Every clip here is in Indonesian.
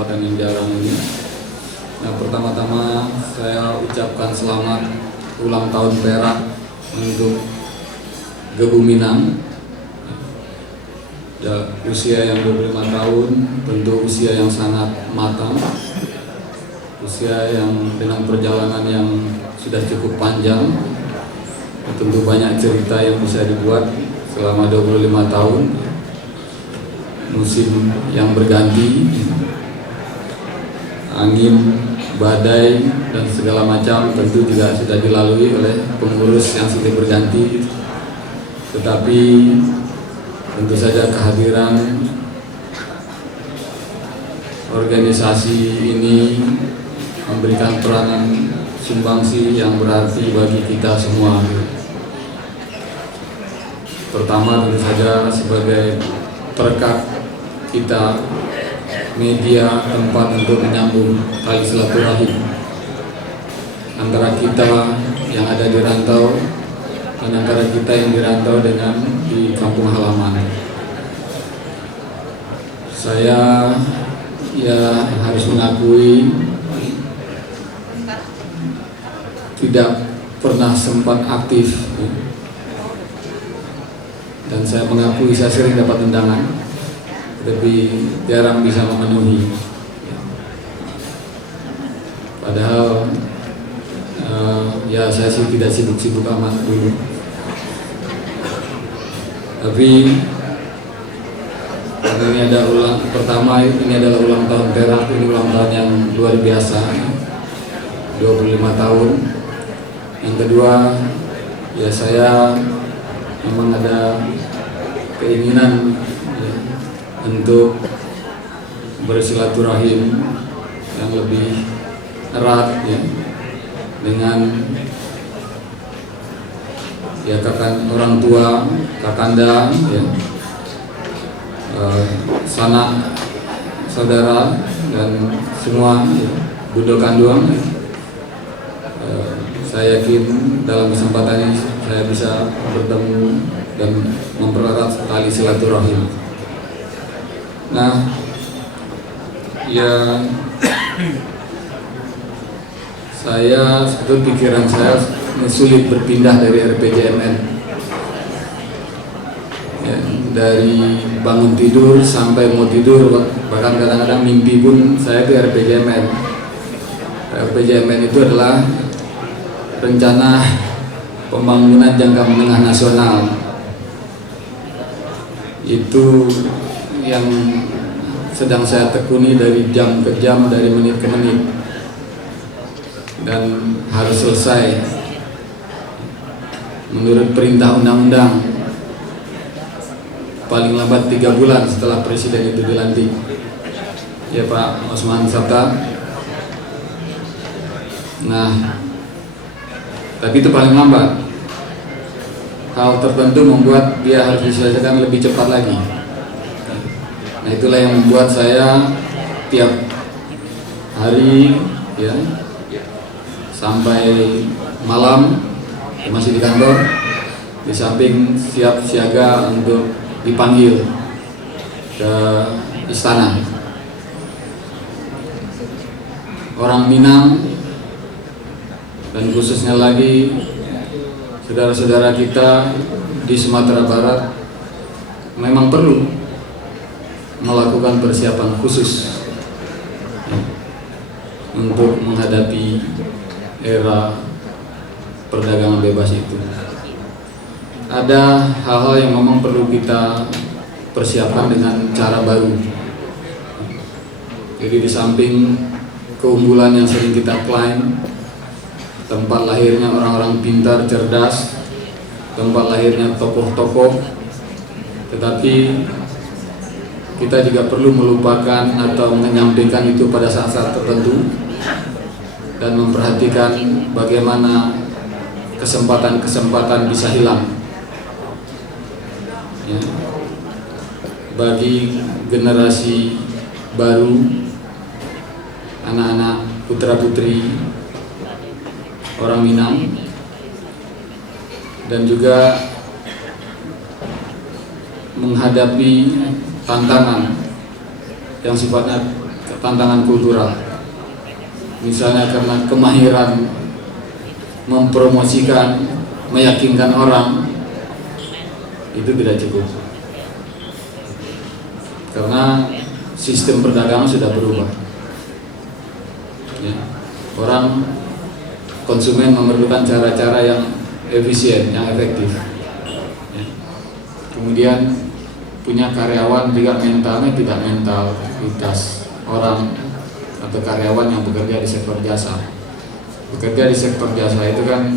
kesempatan yang jarang ini. Nah, pertama-tama saya ucapkan selamat ulang tahun Perak untuk Gebu Minang. Ya, usia yang 25 tahun, tentu usia yang sangat matang, usia yang dengan perjalanan yang sudah cukup panjang. Tentu banyak cerita yang bisa dibuat selama 25 tahun. Musim yang berganti, angin, badai, dan segala macam tentu juga sudah dilalui oleh pengurus yang silih berganti. Tetapi tentu saja kehadiran organisasi ini memberikan peranan sumbangsi yang berarti bagi kita semua. Pertama tentu saja sebagai perekat kita, media tempat untuk menyambung tali silaturahim antara kita yang ada di rantau dan antara kita yang dirantau dengan di kampung halaman. Saya harus mengakui tidak pernah sempat aktif, dan saya mengakui saya sering dapat undangan, tapi jarang bisa memenuhi. Padahal saya sih tidak sibuk-sibuk amat dulu. Tapi karena ini ini adalah ulang tahun Perak, ini ulang tahun yang luar biasa, 25 tahun. Yang kedua, saya memang ada keinginan untuk bersilaturahim yang lebih erat dengan orang tua, kakanda, sanak saudara, dan semua bundo kanduang. Saya yakin dalam kesempatan ini saya bisa bertemu dan mempererat tali silaturahim. Nah, pikiran saya sulit berpindah dari RPJMN. Dari bangun tidur sampai mau tidur, bahkan kadang-kadang mimpi pun saya ke RPJMN. RPJMN itu adalah rencana pembangunan jangka menengah nasional. Itu yang sedang saya tekuni dari jam ke jam, dari menit ke menit, dan harus selesai menurut perintah undang-undang paling lambat 3 bulan setelah presiden itu dilantik. Ya Pak Osman Sabta. Nah, tapi itu paling lambat. Hal tertentu membuat dia harus diselesaikan lebih cepat lagi. Nah, itulah yang membuat saya tiap hari sampai malam masih di kantor, di samping siap siaga untuk dipanggil ke istana. Orang Minang dan khususnya lagi saudara-saudara kita di Sumatera Barat memang perlu melakukan persiapan khusus untuk menghadapi era perdagangan bebas itu. Ada hal-hal yang memang perlu kita persiapkan dengan cara baru. Jadi di samping keunggulan yang sering kita klaim, tempat lahirnya orang-orang pintar, cerdas, tempat lahirnya tokoh-tokoh, tetapi kita juga perlu melupakan atau menyampingkan itu pada saat-saat tertentu dan memperhatikan bagaimana kesempatan-kesempatan bisa hilang. Bagi generasi baru, anak-anak putra-putri orang Minang, dan juga menghadapi tantangan yang sifatnya tantangan kultural. Misalnya karena kemahiran mempromosikan, meyakinkan orang, itu tidak cukup. Karena sistem perdagangan sudah berubah. Ya. Orang konsumen memerlukan cara-cara yang efisien, yang efektif. Ya. Kemudian punya karyawan juga mentalnya tidak mentalitas orang atau karyawan yang bekerja di sektor jasa. Bekerja di sektor jasa itu kan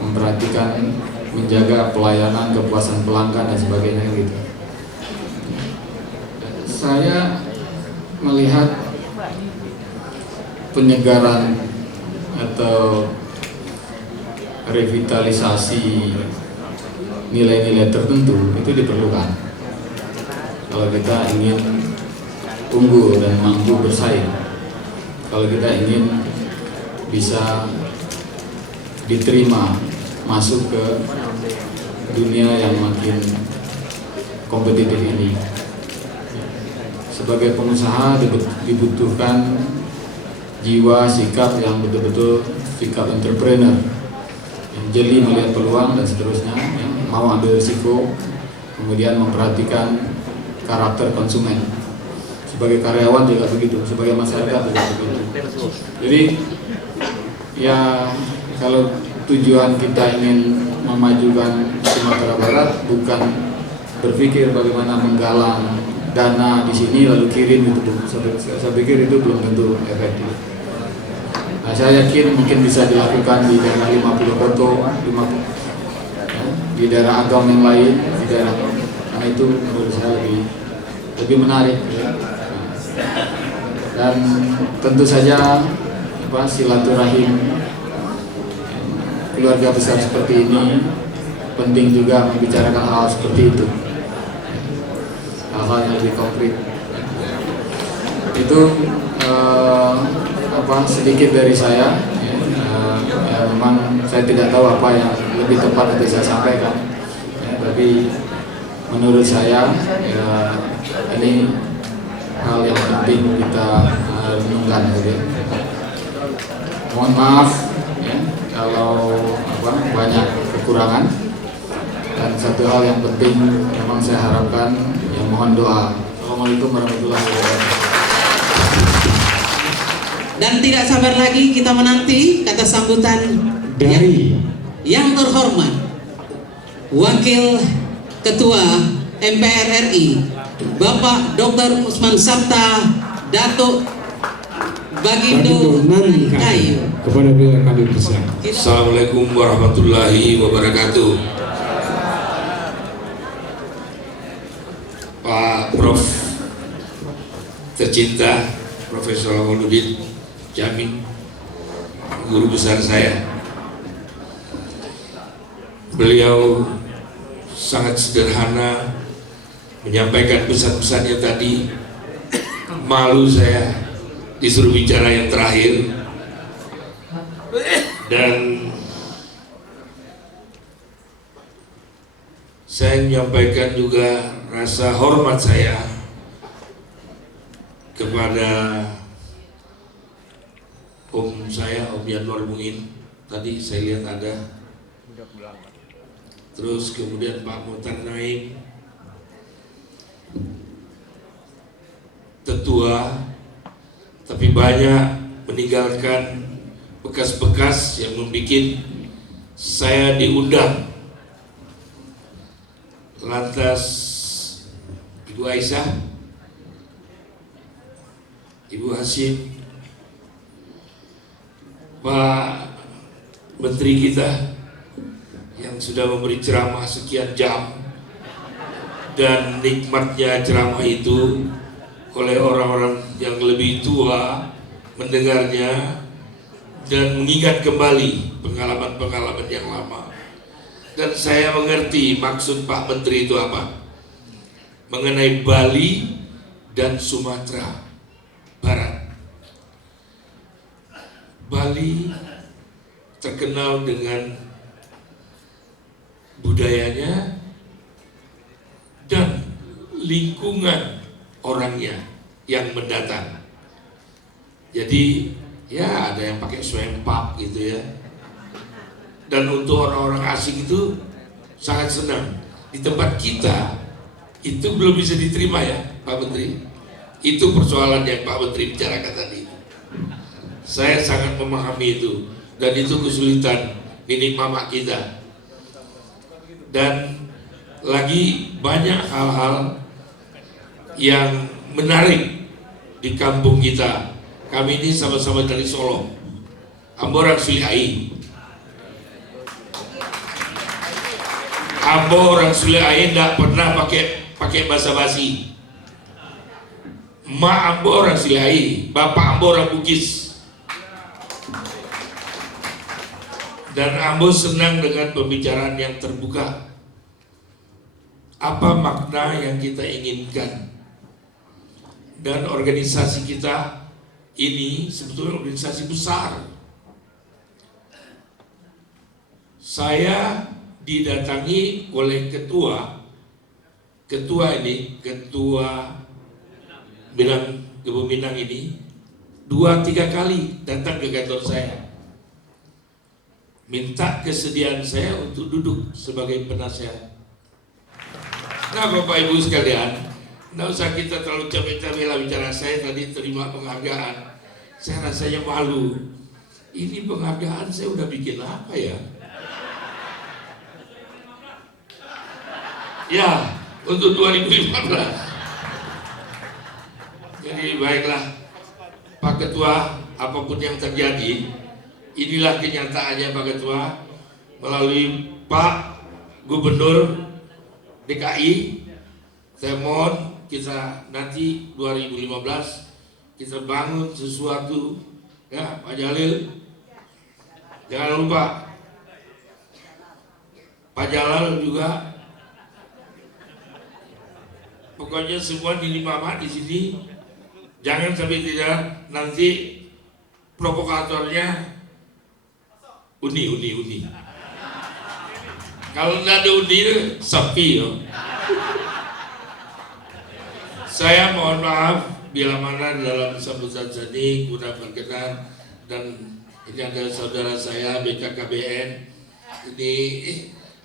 memperhatikan, menjaga pelayanan, kepuasan pelanggan dan sebagainya gitu. Saya melihat penyegaran atau revitalisasi nilai-nilai tertentu itu diperlukan kalau kita ingin unggul dan mampu bersaing, kalau kita ingin bisa diterima masuk ke dunia yang makin kompetitif ini. Sebagai pengusaha dibutuhkan jiwa, sikap yang betul-betul sikap entrepreneur, yang jeli melihat peluang dan seterusnya, yang mau ambil risiko, kemudian memperhatikan karakter konsumen. Sebagai karyawan juga begitu, sebagai masyarakat juga begitu. Jadi ya, kalau tujuan kita ingin memajukan Sumatera Barat bukan berpikir bagaimana menggalang dana di sini lalu kirim itu, saya pikir itu belum tentu efektif. Nah, saya yakin mungkin bisa dilakukan di daerah 50 Koto, di daerah Agam yang lain, di daerah, karena itu menurut saya lebih menarik. Dan tentu saja silaturahim keluarga besar seperti ini penting juga membicarakan hal seperti itu, hal-hal yang lebih konkret. Itu sedikit dari saya. Memang saya tidak tahu apa yang lebih tepat untuk saya sampaikan, tapi menurut saya ini hal yang penting kita renungkan. Mohon maaf kalau banyak kekurangan, dan satu hal yang penting memang saya harapkan, mohon doa. Assalamualaikum warahmatullahi wabarakatuh. Dan tidak sabar lagi kita menanti kata sambutan dari yang terhormat Wakil Ketua MPR RI Bapak Dr. Usman Sabta Datuk Bagindo Nankayu. Kepada beliau kami persilakan. Assalamualaikum warahmatullahi wabarakatuh. Pak Prof tercinta Profesor Awaludin Jamin, guru besar saya. Beliau sangat sederhana menyampaikan pesan-pesannya tadi. Malu saya disuruh bicara yang terakhir, dan saya menyampaikan juga rasa hormat saya kepada Om saya, Om Yanwar Muin. Tadi saya lihat ada. Terus kemudian Pak Muhtar Naim, tetua, tapi banyak meninggalkan bekas-bekas yang membuat saya diundang. Lantas Ibu Aisyah, Ibu Hasim, Pak Menteri kita yang sudah memberi ceramah sekian jam, dan nikmatnya ceramah itu oleh orang-orang yang lebih tua mendengarnya dan mengingat kembali pengalaman-pengalaman yang lama. Dan saya mengerti maksud Pak Menteri itu apa, mengenai Bali dan Sumatera Barat. Bali terkenal dengan budayanya dan lingkungan orangnya yang mendatang. Jadi ya ada yang pakai swempak gitu ya. Dan untuk orang-orang asing itu sangat senang. Di tempat kita itu belum bisa diterima ya Pak Menteri. Itu persoalan yang Pak Menteri bicarakan tadi. Saya sangat memahami itu. Dan itu kesulitan nenek mama kita. Dan lagi banyak hal-hal yang menarik di kampung kita. Kami ini sama-sama dari Solo, Ambo orang Suliai. Ambo orang Suliai tidak pernah pakai bahasa basi. Ma Ambo orang Suliai, bapak Ambo orang Bugis. Dan Ambo senang dengan pembicaraan yang terbuka. Apa makna yang kita inginkan? Dan organisasi kita ini sebetulnya organisasi besar. Saya didatangi oleh ketua Minang Kebun Minang ini 2-3 kali datang ke kantor saya, minta kesediaan saya untuk duduk sebagai penasehat. Nah Bapak Ibu sekalian, nggak usah kita terlalu capek-capek lah bicara. Saya tadi terima penghargaan, saya rasanya malu. Ini penghargaan saya udah bikin apa ya? Ya, untuk 2015. Jadi baiklah Pak Ketua, apapun yang terjadi, inilah kenyataannya Pak Ketua. Melalui Pak Gubernur DKI, saya mohon kita nanti 2015 kita bangun sesuatu ya Pak Jalil. Jangan lupa Pak Jalal juga. Pokoknya semua di mama di sini jangan sampai tidak nanti provokatornya uni. Kalau tidak ada uni sepi ya. Saya mohon maaf bila mana dalam sambutan ini kurang berkenan, dan ini ada saudara saya BKKBN. Ini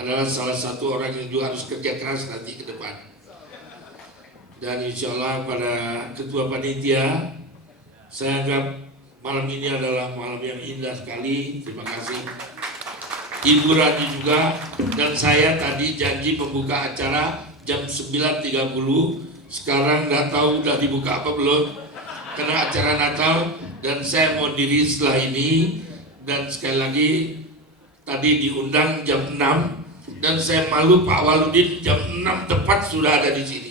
adalah salah satu orang yang juga harus kerja keras nanti ke depan. Dan insya Allah pada ketua panitia, saya anggap malam ini adalah malam yang indah sekali. Terima kasih Ibu Rani juga. Dan saya tadi janji membuka acara jam 9.30. Sekarang nggak tahu udah dibuka apa belum, karena acara Natal. Dan saya mau diri setelah ini. Dan sekali lagi tadi diundang jam 6, dan saya malu Pak Waludin jam 6 tepat sudah ada di sini.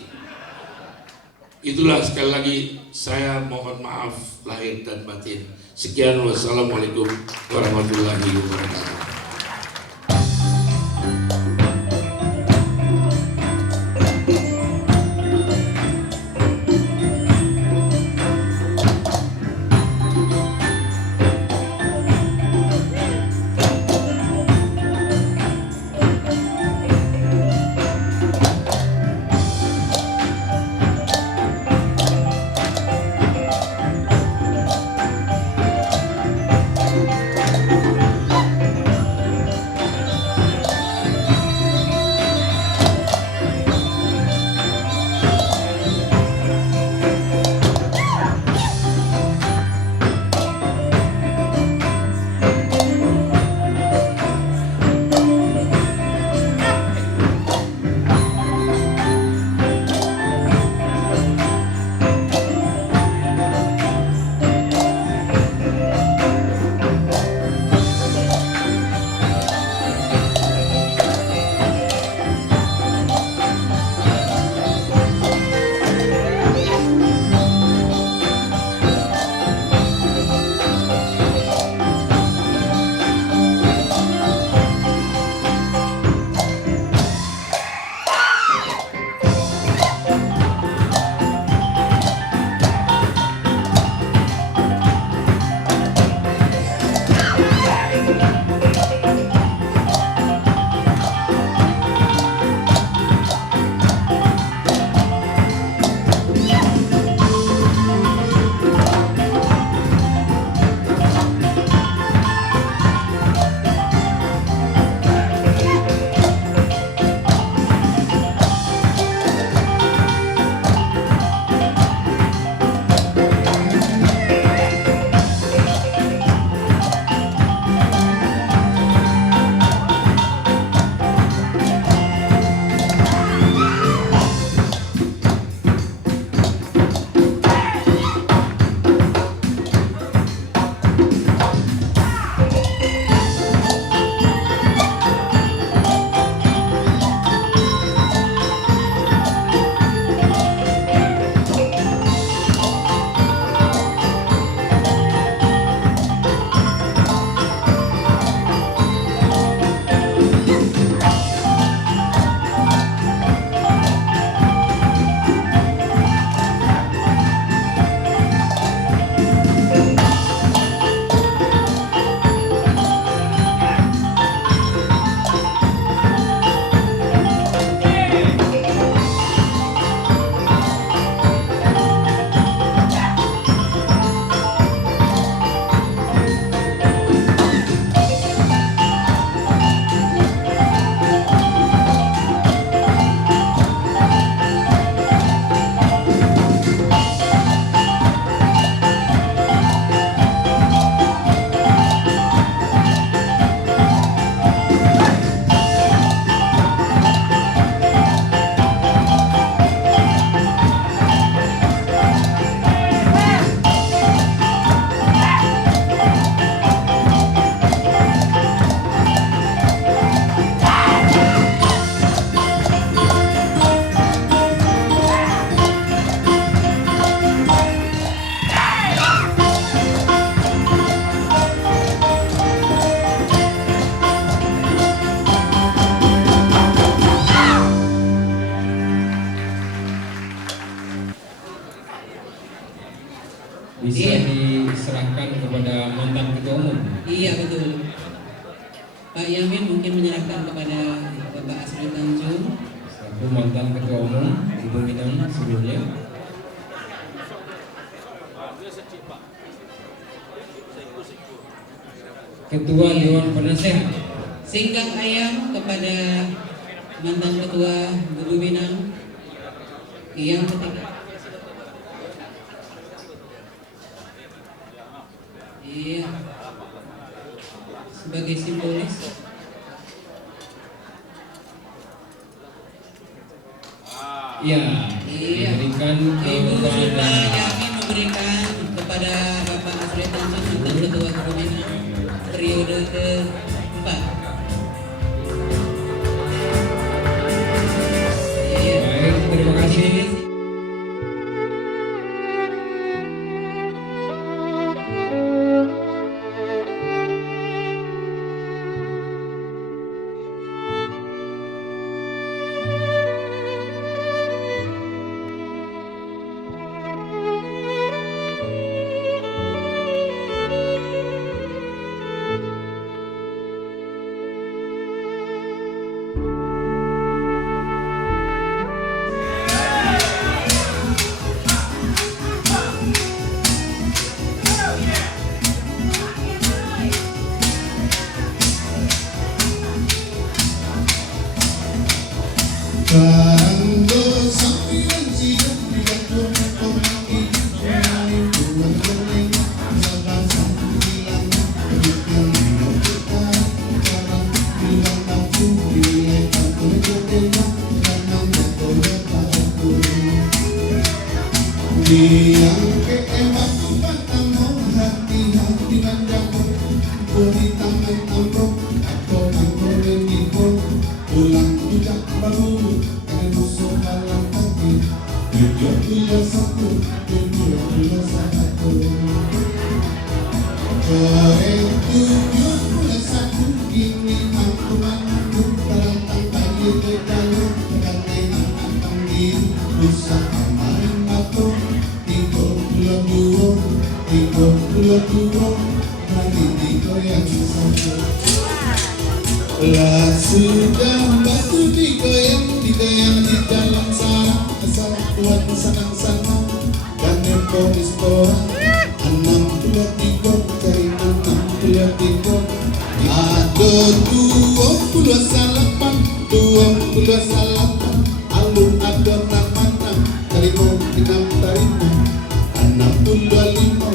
Itulah sekali lagi saya mohon maaf lahir dan batin. Sekian, wassalamualaikum warahmatullahi wabarakatuh. bisa Iya. diserahkan kepada mantan ketua umum. Iya betul. Pak Yamin mungkin menyerahkan kepada Bapak Asri Tanjung. Selaku mantan ketua umum Ibu Minang sebelumnya. Ketua Dewan Penasehat. Singkat ayam kepada mantan ketua Budu Minang. Yang ketiga. Iya. Sebagai simbolis. Iya. Iya. Diberikan Ibu kepada Sunda Yamin memberikan kepada Bapak Asri Tanjung mantan ketua Budu Minang periode keempat. Iya. Baik, terima kasih. Sudah batu digoyang di dalam sarang asal kuat senang-senang dan nempolis orang 63 cari 63 ada 28 alun ada nama tarimo inam tarimo 65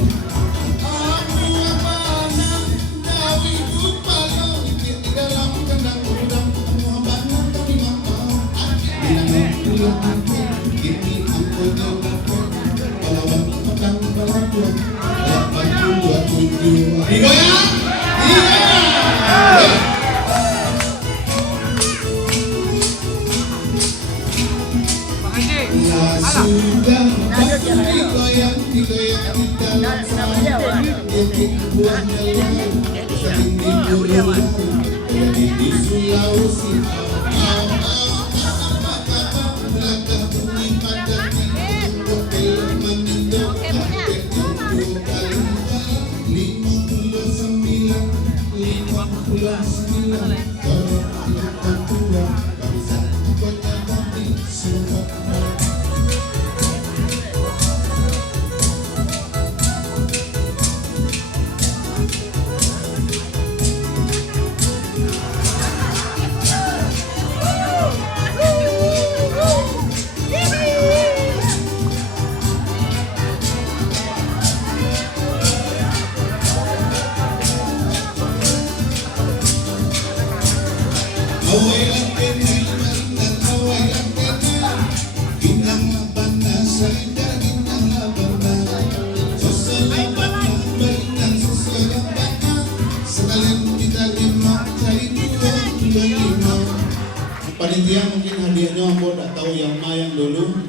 Panitia mungkin hadiahnya aku tidak tahu yang mayang dulu.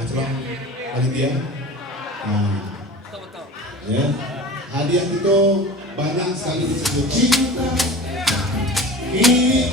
Kecelok panitia. Ya, hadiah itu banyak sekali disebut cinta. Ini